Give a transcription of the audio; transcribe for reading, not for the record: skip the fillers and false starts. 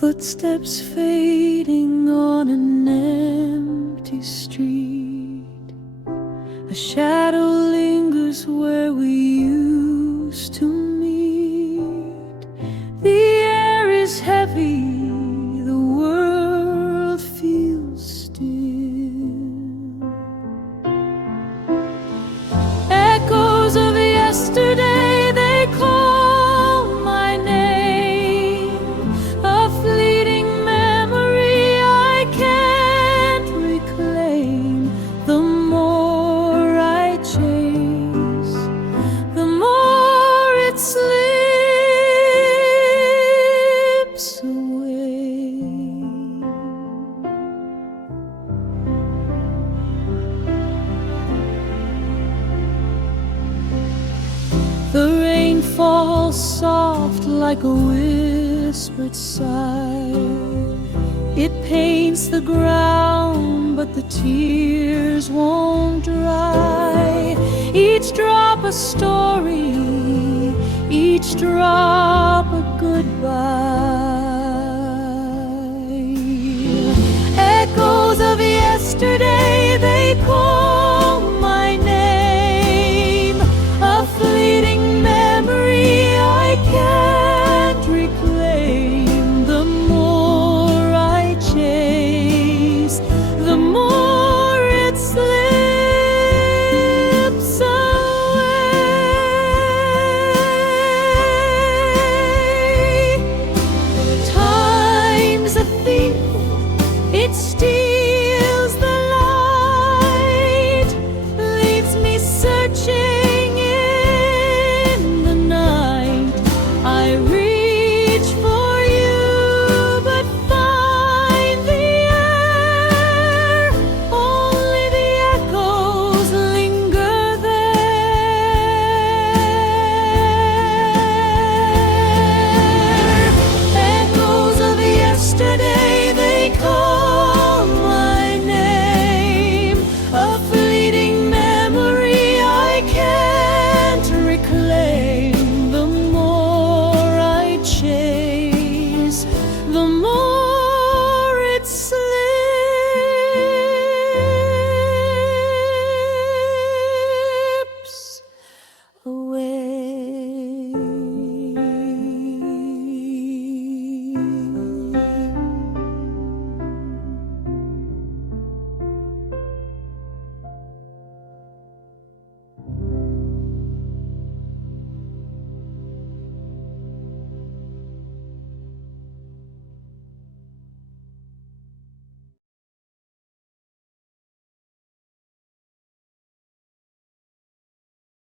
Footsteps fading on an empty street. A shadow lingers where we used to meet. The air is heavy, the world feels still. Echoes of yesterday, they call my name. A fleeting memory I can't reclaim. The more I chase, the more it slips away. The rain falls soft like a whispered sigh. It paints the ground, but the tears won't dry. Each drop a story, each drop a goodbye. Echoes of yesterday, they call my name. A fleeting memory I can't reclaim. The more I chase, the more it slips away. Time's a thief, it steals